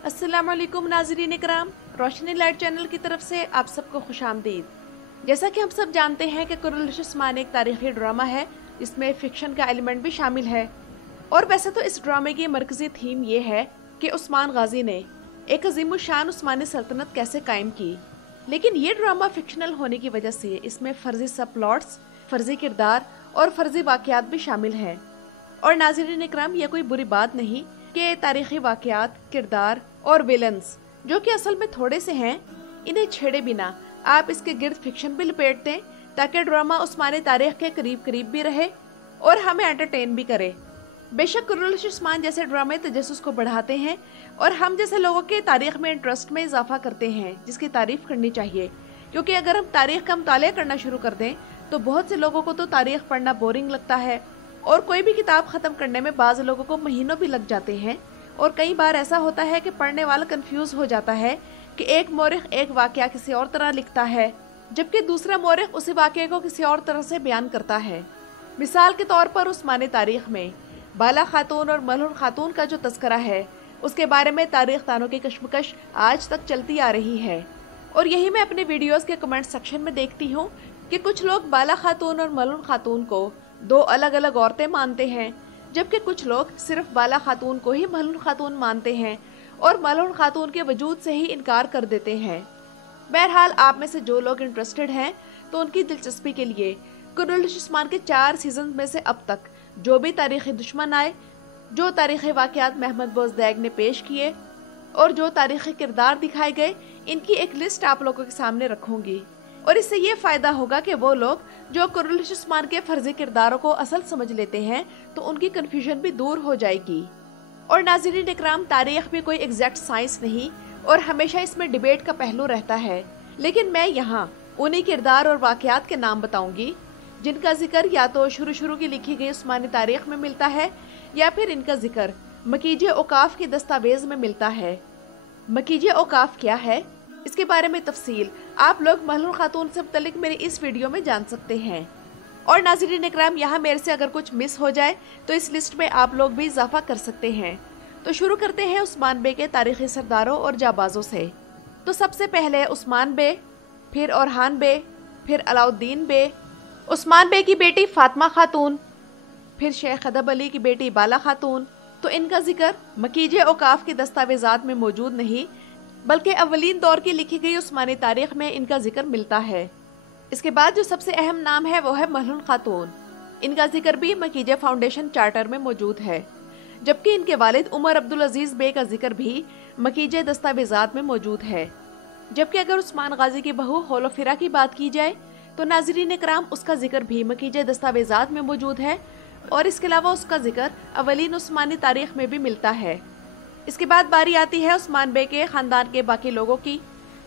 अस्सलामुअलैकुम नाज़रीन इकराम, रोशनी light channel की तरफ से आप सबको खुशामदीद। जैसा कि हम सब जानते हैं कि कुर्रतुल उस्मान एक तारीखी ड्रामा है जिसमें फिक्शन का एलिमेंट भी शामिल है। और वैसे तो इस ड्रामे की मरकजी थीम ये है कि उस्मान गाजी ने एक अजीमुशान उस्मानी सल्तनत कैसे कायम की। लेकिन ये ड्रामा फिक्शनल होने की वजह से इसमें फर्जी सब प्लॉट्स, फर्जी किरदार और फर्जी वाक़यात भी शामिल हैं। और नाज़रीन इकराम, ये कोई बुरी बात नहीं कि तारीखी वाक़यात, किरदार और विलन्स जो कि असल में थोड़े से हैं, इन्हें छेड़े बिना आप इसके गिर्द फिक्शन भी लपेट दें ताकि ड्रामा उस्मानी तारीख के करीब करीब भी रहे और हमें एंटरटेन भी करे। बेशक कुर्रतुल उस्मान जैसे ड्रामे तजस्सुस को बढ़ाते हैं और हम जैसे लोगों के तारीख में इंटरेस्ट में इजाफा करते हैं, जिसकी तारीफ करनी चाहिए। क्योंकि अगर हम तारीख का मुतालिया करना शुरू कर दें तो बहुत से लोगों को तो तारीख पढ़ना बोरिंग लगता है और कोई भी किताब ख़त्म करने में बाज़ लोगों को महीनों भी लग जाते हैं। और कई बार ऐसा होता है कि पढ़ने वाला कंफ्यूज हो जाता है कि एक मौरिख एक वाक़या किसी और तरह लिखता है जबकि दूसरा मौरिख उसी वाक़ये को किसी और तरह से बयान करता है। मिसाल के तौर पर उस्मानी तारीख में बाला खातून और मलहून खातून का जो तस्करा है, उसके बारे में तारीख दानों की कशमकश आज तक चलती आ रही है। और यही मैं अपने वीडियोस के कमेंट सेक्शन में देखती हूँ कि कुछ लोग बाला खातून और मलहून खातून को दो अलग अलग औरतें मानते हैं, जबकि कुछ लोग सिर्फ बाला खातून को ही मलहून खातून मानते हैं और मलहून खातून के वजूद से ही इनकार कर देते हैं। बहरहाल, आप में से जो लोग इंटरेस्टेड हैं तो उनकी दिलचस्पी के लिए कुर्रतुल उस्मान के 4 सीजन में से अब तक जो भी तारीखी दुश्मन आए, जो तारीखी वाक़यात महमद बोज़दैग ने पेश किए और जो तारीखी किरदार दिखाए गए, इनकी एक लिस्ट आप लोगों के सामने रखूंगी। और इससे ये फ़ायदा होगा कि वो लोग जो कुर्रतुल उस्मान के फर्जी किरदारों को असल समझ लेते हैं तो उनकी कन्फ्यूजन भी दूर हो जाएगी। और नाज़रीन इकराम, तारीख भी कोई एग्जैक्ट साइंस नहीं और हमेशा इसमें डिबेट का पहलू रहता है। लेकिन मैं यहाँ उन्हीं किरदार और वाक़यात के नाम बताऊंगी जिनका जिक्र या तो शुरू की लिखी गई उस्मानी तारीख में मिलता है या फिर इनका जिक्र मकीजे औकाफ के दस्तावेज में मिलता है। मकीजे औकाफ क्या है, इसके बारे में तफसील आप लोग मलहून खातून से मुतल्लिक मेरी इस वीडियो में जान सकते हैं। और नाज़रीन इकराम, यहाँ मेरे से अगर कुछ मिस हो जाए तो इस लिस्ट में आप लोग भी इजाफा कर सकते हैं। तो शुरू करते हैं उस्मान बे के तारीखी सरदारों और जाबाजों से। तो सबसे पहले उस्मान बे, फिर ओरहान बे, फिर अलाउद्दीन बे, उस्मान बे की बेटी फातिमा खातून, फिर शेख अदब अली की बेटी बाला खातून। तो इनका जिक्र मकीजे औकाफ के दस्तावेजात में मौजूद नहीं बल्कि अवलीन दौर की लिखी गई उस्मानी तारीख में इनका जिक्र मिलता है। इसके बाद जो सबसे अहम नाम है वो है मलहून खातून। इनका जिक्र भी मकीजे फाउंडेशन चार्टर में मौजूद है, जबकि इनके वालिद उमर अब्दुल अजीज बे का जिक्र भी मकीजे दस्तावेजात में मौजूद है। जबकि अगर उस्मान गाजी की बहू होलोफिरा की बात की जाए तो नाज़रीन इकराम, उसका जिक्र भी मकीजे दस्तावेजात में मौजूद है और इसके अलावा उसका जिक्र अवलीन उस्मानी तारीख में भी मिलता है। इसके बाद बारी आती है उस्मान बे के ख़ानदान के बाकी लोगों की,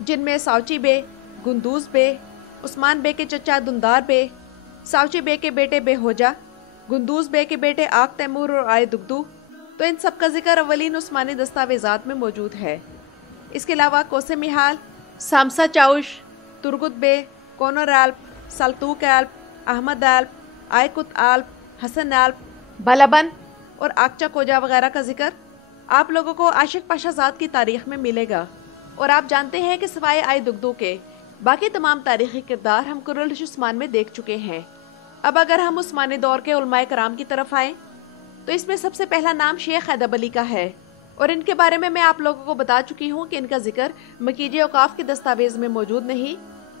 जिनमें सावची बे, गुंदूज बे, उस्मान बे के चचा दुंदार बे, सावची बे के बेटे बेहोजा, गुंदूज बे के बेटे आग तैमूर और आय दुगदू। तो इन सब का जिक्र अवलीन उस्मानी दस्तावेजात में मौजूद है। इसके अलावा कोसे मिहाल, सामसा चाउश, तुर्गुत बे, कोनर आल्प, सल्तूक आल्प, अहमद आल्प, आयकुत आल्प, हसन आल्प, बलबन और आकचा कोजा वगैरह का जिक्र आप लोगों को आशिक पाशाजाद की तारीख में मिलेगा। और आप जानते हैं कि सिवाय आय दुगदू के बाकी तमाम तारीखी किरदार हम कुर्रतुल उस्मान में देख चुके हैं। अब अगर हम उस्मानी दौर के उलमाए कराम की तरफ आए तो इसमें सबसे पहला नाम शेख अदब अली का है। और इनके बारे में मैं आप लोगों को बता चुकी हूँ कि इनका जिक्र मकीजे औकाफ के दस्तावेज में मौजूद नहीं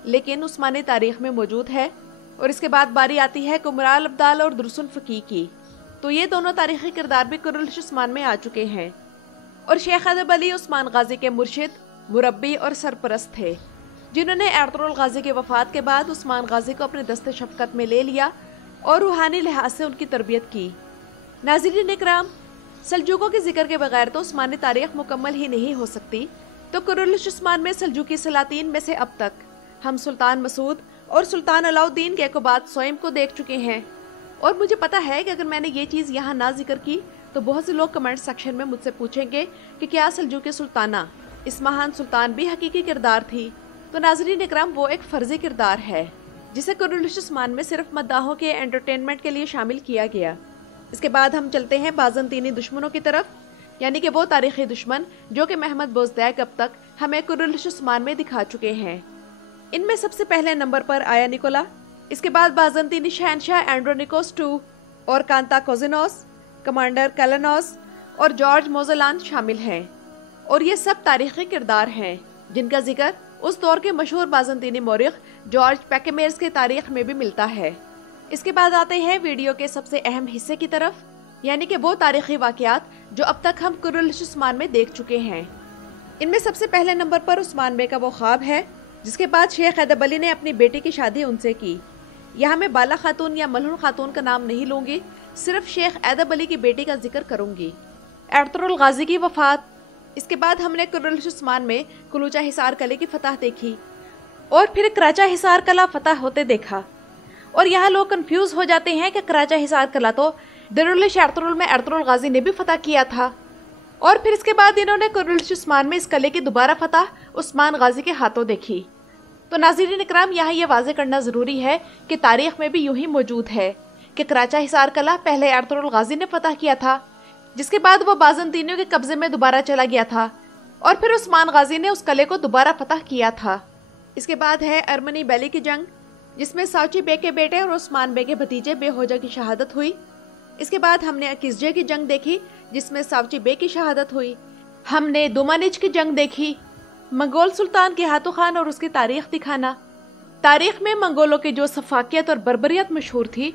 लेकिन उस्मानी तारीख में मौजूद है। और इसके बाद बारी आती है कुमराल अब्दाल और दुरुसुन फ़की की। तो ये दोनों तारीखी किरदार भी कुर्रतुल उस्मान में आ चुके हैं। और शेख अदब अली उस्मान गाजी के मुर्शिद, मुरब्बी और सरपरस्त थे, जिन्होंने अर्तुगरुल गाजी की वफ़ात के बाद उस्मान गाजी को अपने दस्ते शफ़क़त में ले लिया और रूहानी लिहाज से उनकी तरबियत की। नाज़रीन इकराम, सल्जूकों के जिक्र के बगैर तो उस्मानी तारीख मुकम्मल ही नहीं हो सकती। तो कुर्रतुल उस्मान में सल्जूकी सलातीन में से अब तक हम सुल्तान मसूद और सुल्तान अलाउद्दीन के बाद स्वयं को देख चुके हैं। और मुझे पता है कि अगर मैंने ये चीज़ यहाँ ना जिक्र की तो बहुत से लोग कमेंट सेक्शन में मुझसे पूछेंगे कि क्या सल्जूकी सुल्ताना इस्माहान सुल्तान भी हकीकी किरदार थी। तो नाज़रीन इकराम, वो एक फ़र्जी किरदार है जिसे कुर्रतुल उस्मान में सिर्फ मद्दाहों के एंटरटेनमेंट के लिए शामिल किया गया। इसके बाद हम चलते हैं बाज़ंतीनी दुश्मनों की तरफ, यानी कि वो तारीखी दुश्मन जो कि महमद बोज़दैक अब तक हमें कुरुलिश उस्मान में दिखा चुके हैं। इनमें सबसे पहले नंबर पर आया निकोला, इसके बाद बाज़ंतीनी शहनशाह एंड्रोनिकोस II और कांताकोजिनोस, कमांडर कैलेनोस और जॉर्ज मोज़ेलान शामिल हैं। और ये सब तारीखी किरदार हैं जिनका जिक्र उस दौर के मशहूर बाज़ंतीनी मौरिख जॉर्ज पैकेमेर्स के तारीख में भी मिलता है। इसके बाद आते हैं वीडियो के सबसे अहम हिस्से की तरफ, यानी कि वो तारीखी वाक़यात जो अब तक हम कुरुलिश उस्मान में देख चुके हैं। इनमें सबसे पहले नंबर पर उस्मान बे का वो ख्वाब है जिसके बाद शेख एदब अली ने अपनी बेटी की शादी उनसे की। यहाँ मैं बाला खातून या मलहून खातून का नाम नहीं लूँगी, सिर्फ शेख एदब अली की बेटी का जिक्र करूँगी। एर्तुगरुल गाजी की वफ़ात, इसके बाद हमने कुरुलिश उस्मान में कुलूचा हिसार किले की फतह देखी और फिर कराचा हिसार किला फतह होते देखा। और यहाँ लोग कंफ्यूज हो जाते हैं कि कराचा हिसार किला तो दिरुलिश एर्तुगरुल में एर्तुगरुल गाजी ने भी फतह किया था, और फिर इसके बाद इन्होंने कुरुलिश उस्मान में इस किले की दोबारा फतह उस्मान गाजी के हाथों देखी। तो नाज़रीन इकराम, यहाँ ये वाज़े करना ज़रूरी है कि तारीख में भी यूं ही मौजूद है कि कराचा हिसार किला पहले एर्तुगरुल गाजी ने फतह किया था, जिसके बाद वो बाज़ंतीनियों के कब्जे में दोबारा चला गया था और फिर उस्मान गाजी ने उस किले को दोबारा फतह किया था। इसके बाद है अर्मनी बैली की जंग, जिसमें साउची बे के बेटे और उस्मान बे के भतीजे बेहोजा की शहादत हुई। इसके बाद हमने अकीज़जे की जंग देखी जिसमें साउची बे की शहादत हुई। हमने दुमानिच की जंग देखी, मंगोल सुल्तान के हाथों खान और उसकी तारीख दिखाना, तारीख में मंगोलों की जो सफाकियत और बर्बरियत मशहूर थी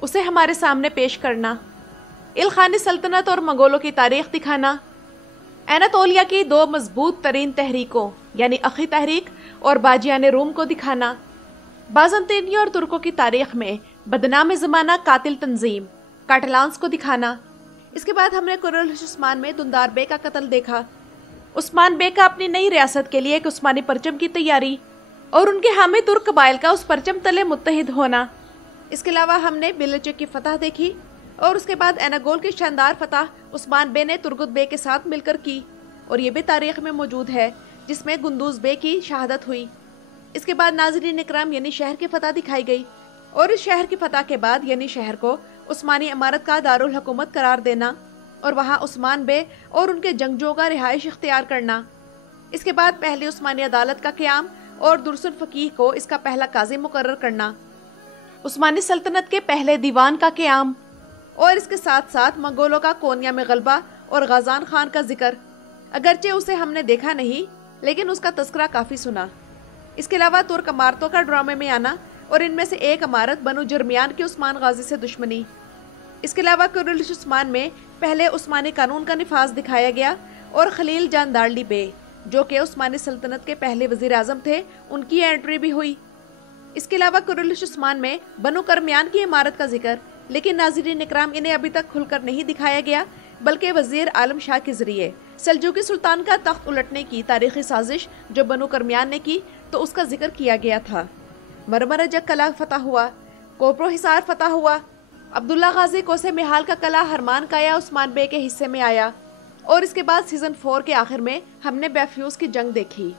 उसे हमारे सामने पेश करना, इल्खानी सल्तनत और मंगोलों की तारीख दिखाना, एनातोलिया की दो मजबूत तरीन तहरीकों यानी अखी तहरीक और बाजियान रूम को दिखाना, बाज़ंतीनियों और तुर्कों की तारीख में बदनाम ज़माना कातिल तंजीम काटलांस को दिखाना। इसके बाद हमने कुरुलिश उस्मान में दुंदार बे का कत्ल देखा, उस्मान बे का अपनी नई रियासत के लिए एक उस्मानी परचम की तैयारी और उनके हामी तुर्क कबाइल का उस परचम तले मुत्तहिद होना। इसके अलावा हमने बिलचिक की फतह देखी और उसके बाद एनागोल की शानदार फतह उस्मान बे ने तुर्गुत बे के साथ मिलकर की और ये भी तारीख में मौजूद है, जिसमें गुंदूज बे की शहादत हुई। इसके बाद नाज़रीन इकराम यानी शहर की फतह दिखाई गई और इस शहर की फतह के बाद यानी शहर को उस्मानी इमारत का दारुल हुकूमत करार देना और वहाँ उस्मान बे और उनके जंगजुओं का रिहाइश इख्तियार करना। इसके बाद पहली उस्मानी अदालत का क़याम और दुरसुल फ़कीह को इसका पहला काजी मुकर्रर करना, उस्मानी सल्तनत के पहले दीवान का क़याम और इसके साथ साथ मंगोलों का कोनिया में गलबा और गाज़ान खान का जिक्र, अगरचे उसे हमने देखा नहीं लेकिन उसका तस्करा काफ़ी सुना। इसके अलावा तुर्क इमारतों का ड्रामे में आना और इनमें से एक इमारत बनु जर्मियान की उस्मान गाजी से दुश्मनी। इसके अलावा कुरुलिश उस्मान में पहले उस्मानी कानून का निफाज दिखाया गया और खलील जानदारली बे जो कि उस्मानी सल्तनत के पहले वजीर आजम थे उनकी एंट्री भी हुई। इसके अलावा कुरुलिश उस्मान में बनु करमियान की इमारत का जिक्र, लेकिन नाज़रीन इकराम इन्हें अभी तक खुलकर नहीं दिखाया गया, बल्कि वजीर आलम शाह के जरिए सल्जूकी सुल्तान का तख्त उलटने की तारीखी साजिश जो बनु करमियान ने की तो उसका जिक्र किया गया था। मरमरजक कला फतह हुआ, कोपरो हिसार फतह हुआ, अब्दुल्ला गाजी कोसे मिहाल का कला हरमान काया उस्मान बे के हिस्से में आया और इसके बाद सीजन 4 के आखिर में हमने बैफ्यूज की जंग देखी।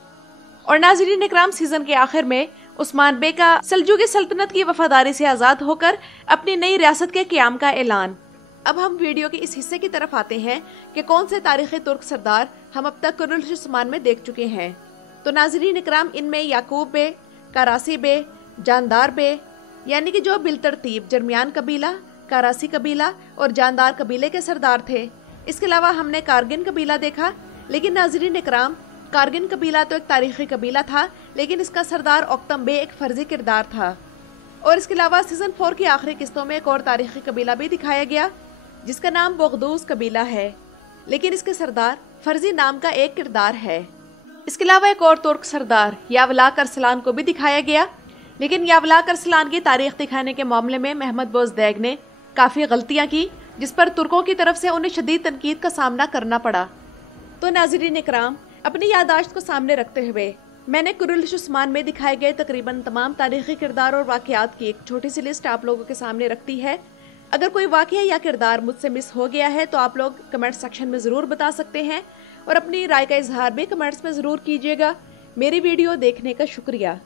और नाज़रीन इकराम, सीजन के आखिर में उस्मान बे का सल्जूकी सल्तनत की वफादारी से आज़ाद होकर अपनी नई रियासत के क़याम का ऐलान। अब हम वीडियो के इस हिस्से की तरफ आते हैं कि कौन से तारीखी तुर्क सरदार हम अब तक कुरुलिश उस्मान में देख चुके हैं। तो नाज़रीन इकराम, इनमें याकूब बे, कारासी बे, जानदार बे यानी कि जो बिलतरतीब जर्मियान कबीला, कारासी कबीला और जानदार कबीले के सरदार थे। इसके अलावा हमने कारगिन कबीला देखा, लेकिन नाज़रीन इकराम, कारगिन कबीला तो एक तारीखी कबीला था लेकिन इसका सरदार ओक्तम बे एक फर्जी किरदार था। और इसके अलावा सीजन 4 की आखिरी किस्तों में एक और तारीखी कबीला भी दिखाया गया जिसका नाम बगदूस कबीला है, लेकिन इसके सरदार फर्जी नाम का एक किरदार है। इसके अलावा एक और तुर्क सरदार यावलाक अरसलान को भी दिखाया गया, लेकिन यावलाक अरसलान की तारीख दिखाने के मामले में महमद बोज़दैक ने काफ़ी गलतियां की जिस पर तुर्कों की तरफ से उन्हें शदीद तनकीद का सामना करना पड़ा। तो नाज़रीन इकराम, अपनी याददाश्त को सामने रखते हुए मैंने कुरुलिश उस्मान में दिखाए गए तकरीबन तमाम तारीखी किरदार और वाक़यात की एक छोटी सी लिस्ट आप लोगों के सामने रखती है। अगर कोई वाक़या या किरदार मुझसे मिस हो गया है तो आप लोग कमेंट सेक्शन में ज़रूर बता सकते हैं और अपनी राय का इजहार भी कमेंट्स में ज़रूर कीजिएगा। मेरी वीडियो देखने का शुक्रिया।